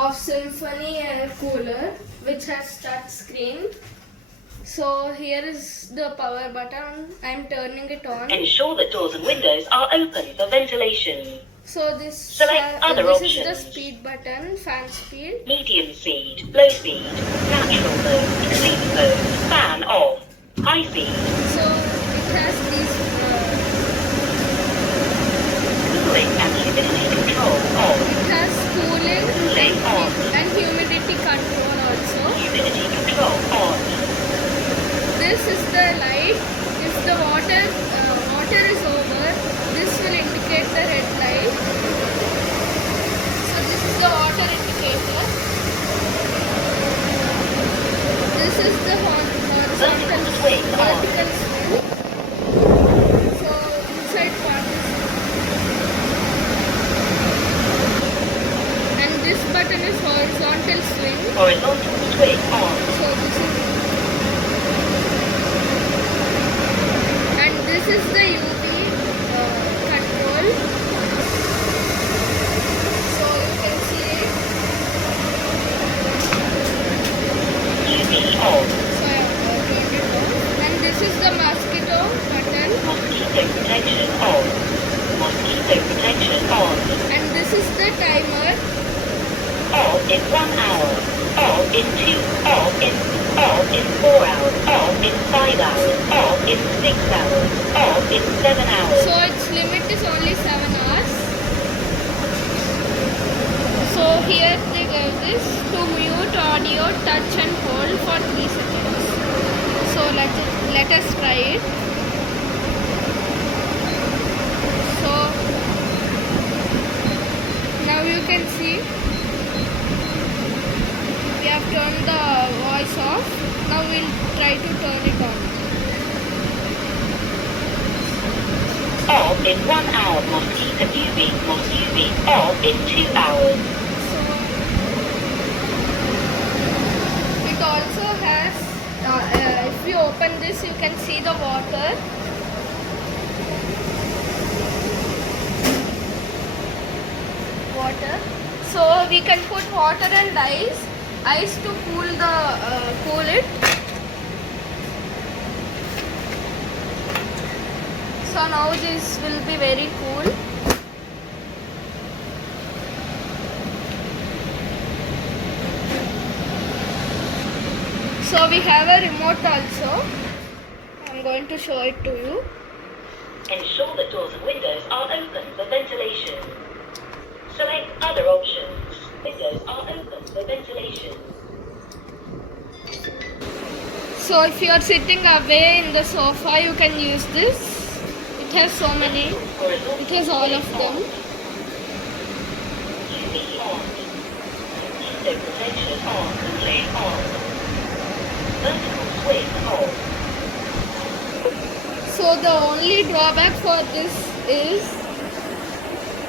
of Symphony air cooler which has touch screen. So here is the power button. I am turning it on. Ensure that doors and windows are open for ventilation. So this is the speed button, fan speed. Medium speed, low speed, natural mode, sleep mode, fan off, high speed. So it has these Cooling and humidity control on. it has cooling on. and humidity control also. Humidity control on. This is the light. If the water is over, this will indicate the red light. So this is the water indicator. This is the Vertical swing on. vertical swing. So inside part is, and this button is horizontal swing. Horizontal swing on. So this is the UV control. So you can see it. UV on. So I have turned it on. And this is the mosquito button. Mosquito protection on. Mosquito protection on. And this is the timer. On in 1 hour. On in 2. On in 4 hours. On in 5 hours. On in 6 hours. On in 7 hours. So its limit is only 7 hours. So here they gave this to mute audio, touch and hold for 3 seconds. So let us try it. So now you can see we have turned the voice off. Now we'll try to turn it on. On in 1 hour. Mosquito UV. On in 2 hours. It also has, if you open this, you can see the water. So we can put water and ice to cool it. So now this will be very cool. So we have a remote also. I'm going to show it to you. Ensure that doors and windows are open for ventilation. Select other options. Windows are open for ventilation. So if you are sitting away in the sofa, you can use this. It has so many. It has all of them. UV on. Window protection on. Play on. Vertical swing on. So the only drawback for this is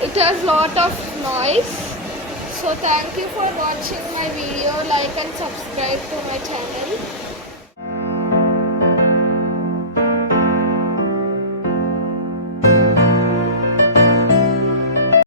it has lot of noise. So thank you for watching my video. Like and subscribe to my channel.